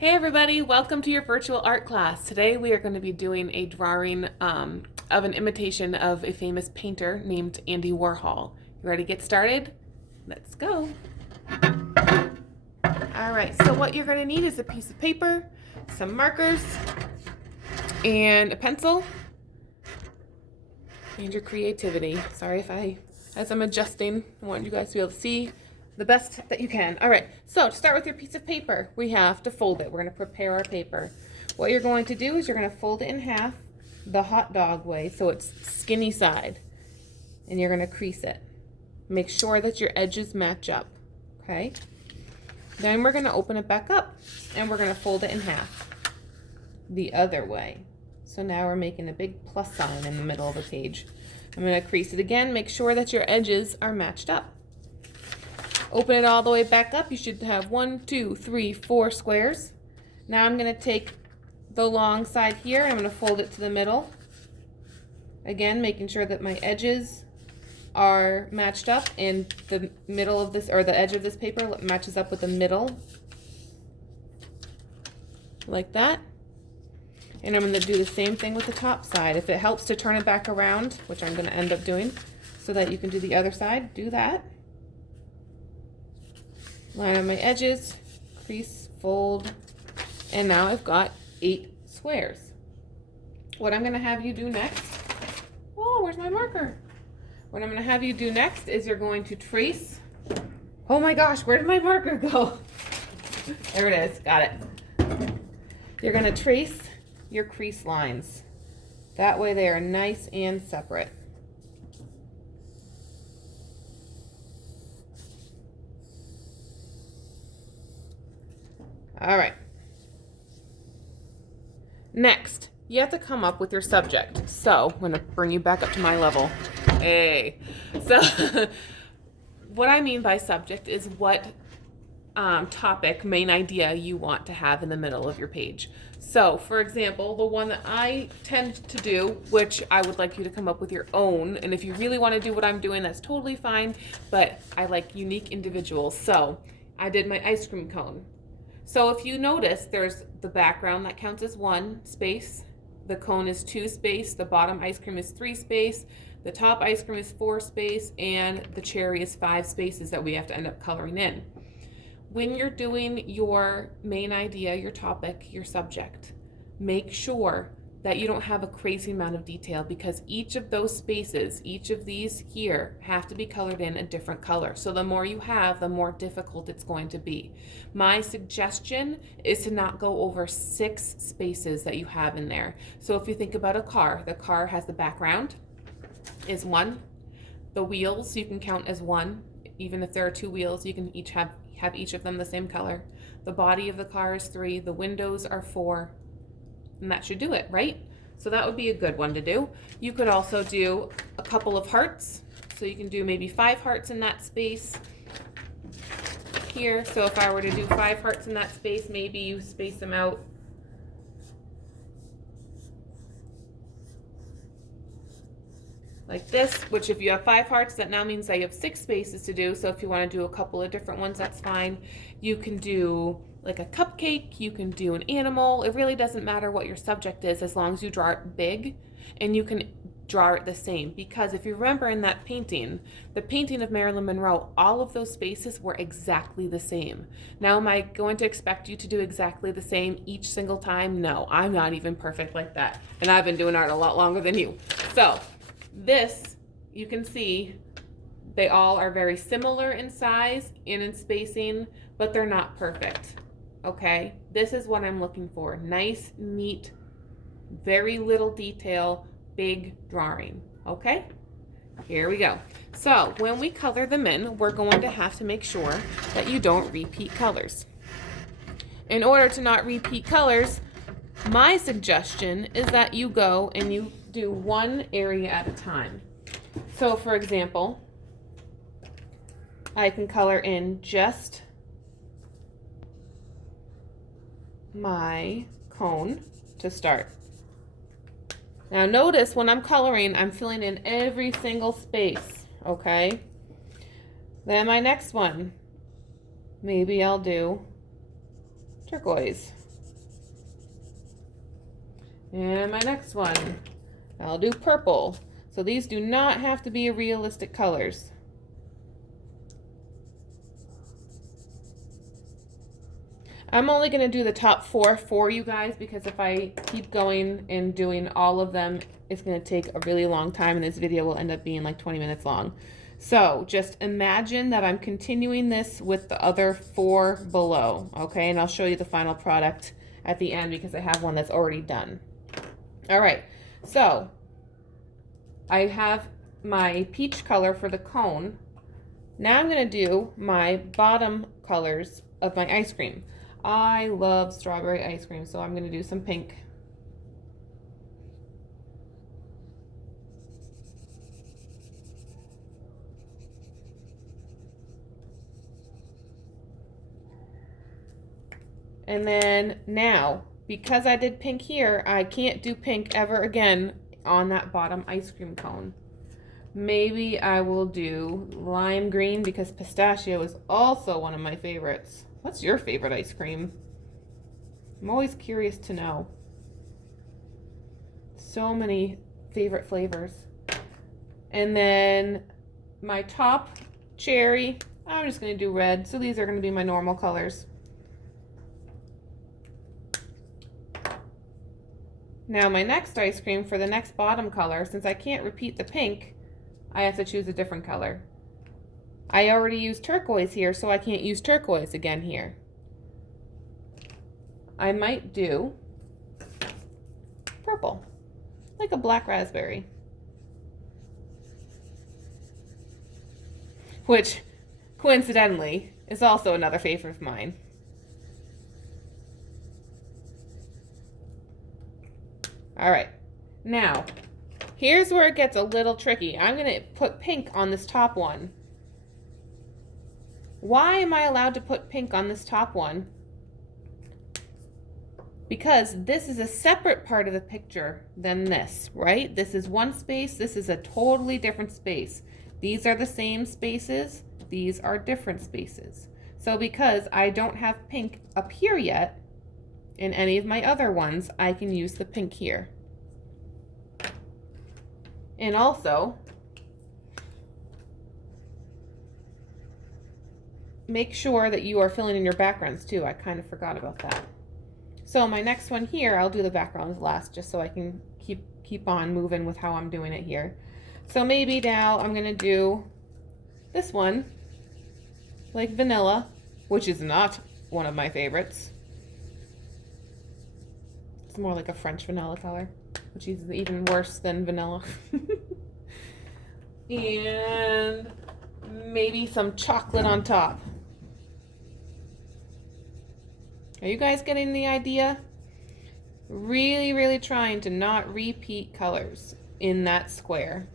Hey everybody, welcome to your virtual art class. Today we are going to be doing a drawing of an imitation of a famous painter named Andy Warhol. You ready to get started? Let's go. Alright, so what you're going to need is a piece of paper, some markers, and a pencil, and your creativity. Sorry as I'm adjusting, I want you guys to be able to see the best that you can. All right, so to start with your piece of paper, we have to fold it. We're going to prepare our paper. What you're going to do is you're going to fold it in half the hot dog way, so it's skinny side, and you're going to crease it. Make sure that your edges match up, okay? Then we're going to open it back up, and we're going to fold it in half the other way. So now we're making a big plus sign in the middle of the page. I'm going to crease it again. Make sure that your edges are matched up. Open it all the way back up. You should have 1, 2, 3, 4 squares. Now I'm going to take the long side here. I'm going to fold it to the middle. Again, making sure that my edges are matched up and the middle of this, or the edge of this paper matches up with the middle. Like that. And I'm going to do the same thing with the top side. If it helps to turn it back around, which I'm going to end up doing, so that you can do the other side, do that. Line on my edges, crease, fold, and now I've got 8 squares. What I'm going to have you do next, oh, where's my marker? What I'm going to have you do next is you're going to trace, oh my gosh, where did my marker go? There it is, got it. You're going to trace your crease lines. That way they are nice and separate. All right. Next, you have to come up with your subject. So I'm going to bring you back up to my level. Hey. So what I mean by subject is what topic, main idea you want to have in the middle of your page. So for example, the one that I tend to do, which I would like you to come up with your own, and if you really want to do what I'm doing, that's totally fine, but I like unique individuals. So I did my ice cream cone. So if you notice, there's the background that counts as 1 space, the cone is 2 space, the bottom ice cream is 3 space, the top ice cream is 4 space, and the cherry is 5 spaces that we have to end up coloring in. When you're doing your main idea, your topic, your subject, make sure that you don't have a crazy amount of detail, because each of those spaces, each of these here, have to be colored in a different color. So the more you have, the more difficult it's going to be. My suggestion is to not go over 6 spaces that you have in there. So if you think about a car, the car has the background is 1. The wheels you can count as 1. Even if there are 2 wheels, you can each have each of them the same color. The body of the car is 3. The windows are 4. And that should do it, right? So that would be a good one to do. You could also do a couple of hearts. So you can do maybe 5 hearts in that space here. So if I were to do 5 hearts in that space, maybe you space them out like this, which if you have 5 hearts, that now means that you have 6 spaces to do. So if you want to do a couple of different ones, that's fine. You can do like a cupcake, you can do an animal. It really doesn't matter what your subject is, as long as you draw it big and you can draw it the same. Because if you remember in that painting, the painting of Marilyn Monroe, all of those spaces were exactly the same. Now, am I going to expect you to do exactly the same each single time? No, I'm not even perfect like that. And I've been doing art a lot longer than you. So this, you can see, they all are very similar in size and in spacing, but they're not perfect. Okay, this is what I'm looking for. Nice, neat, very little detail, big drawing. Okay, here we go. So when we color them in, we're going to have to make sure that you don't repeat colors. In order to not repeat colors, my suggestion is that you go and you do one area at a time. So for example, I can color in just my cone to start. Now notice when I'm coloring, I'm filling in every single space, okay? Then my next one, maybe I'll do turquoise. And my next one, I'll do purple. So these do not have to be realistic colors. I'm only going to do the top 4 for you guys because if I keep going and doing all of them, it's going to take a really long time and this video will end up being like 20 minutes long. So just imagine that I'm continuing this with the other 4 below, okay? And I'll show you the final product at the end because I have one that's already done. All right, so I have my peach color for the cone. Now I'm going to do my bottom colors of my ice cream. I love strawberry ice cream, so I'm going to do some pink. And then now, because I did pink here, I can't do pink ever again on that bottom ice cream cone. Maybe I will do lime green because pistachio is also one of my favorites. What's your favorite ice cream? I'm always curious to know. So many favorite flavors. And then my top cherry, I'm just going to do red. So these are going to be my normal colors. Now my next ice cream for the next bottom color, since I can't repeat the pink, I have to choose a different color. I already used turquoise here, so I can't use turquoise again here. I might do purple, like a black raspberry. Which, coincidentally, is also another favorite of mine. All right, now, here's where it gets a little tricky. I'm gonna put pink on this top one. Why am I allowed to put pink on this top one? Because this is a separate part of the picture than this, right? This is one space, this is a totally different space. These are the same spaces, these are different spaces. So because I don't have pink up here yet, in any of my other ones, I can use the pink here. And also, make sure that you are filling in your backgrounds too. I kind of forgot about that. So my next one here, I'll do the backgrounds last just so I can keep on moving with how I'm doing it here. So maybe now I'm gonna do this one, like vanilla, which is not one of my favorites. It's more like a French vanilla color, which is even worse than vanilla. And maybe some chocolate on top. Are you guys getting the idea? Really, really trying to not repeat colors in that square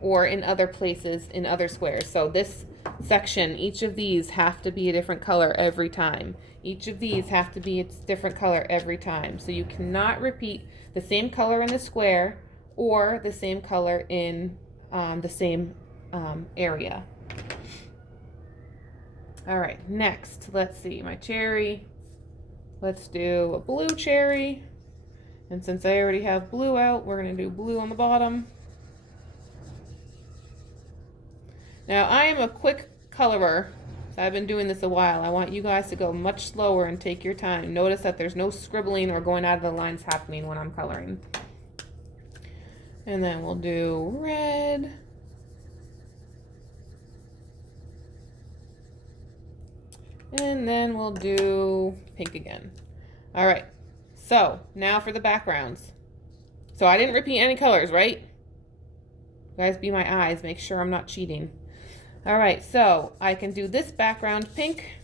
or in other places in other squares. So this section, each of these have to be a different color every time. Each of these have to be a different color every time. So you cannot repeat the same color in the square or the same color in the same area. All right, next, let's see, my cherry. Let's do a blue cherry. And since I already have blue out, we're gonna do blue on the bottom. Now I am a quick colorer, so I've been doing this a while. I want you guys to go much slower and take your time. Notice that there's no scribbling or going out of the lines happening when I'm coloring. And then we'll do red. And then we'll do pink again. All right, so now for the backgrounds. So I didn't repeat any colors, right? You guys be my eyes, make sure I'm not cheating. All right, so I can do this background pink.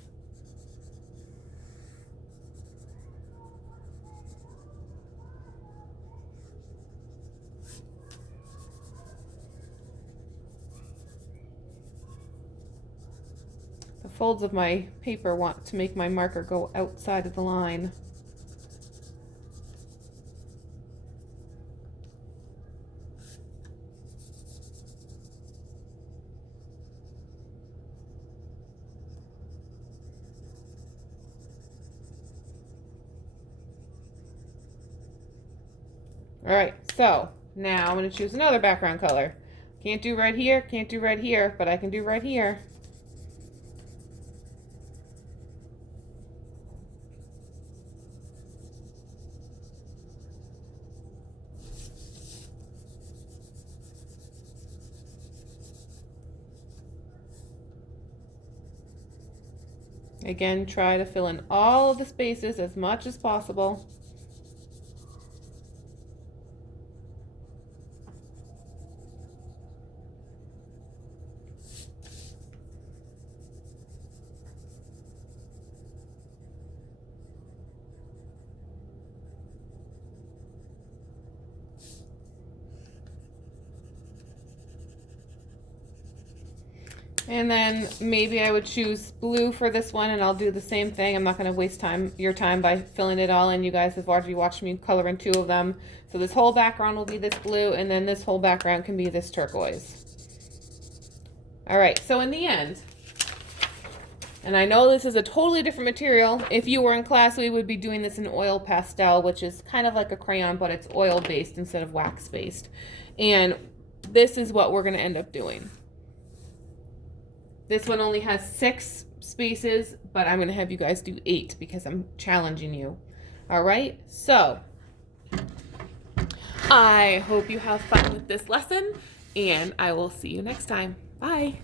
The folds of my paper want to make my marker go outside of the line. All right, so now I'm going to choose another background color. Can't do red here, can't do red here, but I can do red here. Again, try to fill in all of the spaces as much as possible. And then maybe I would choose blue for this one, and I'll do the same thing. I'm not going to waste your time by filling it all in. You guys have already watched me color in 2 of them. So this whole background will be this blue, and then this whole background can be this turquoise. All right, so in the end, and I know this is a totally different material. If you were in class, we would be doing this in oil pastel, which is kind of like a crayon, but it's oil-based instead of wax-based. And this is what we're going to end up doing. This one only has 6 spaces, but I'm going to have you guys do 8 because I'm challenging you. All right, so I hope you have fun with this lesson, and I will see you next time. Bye.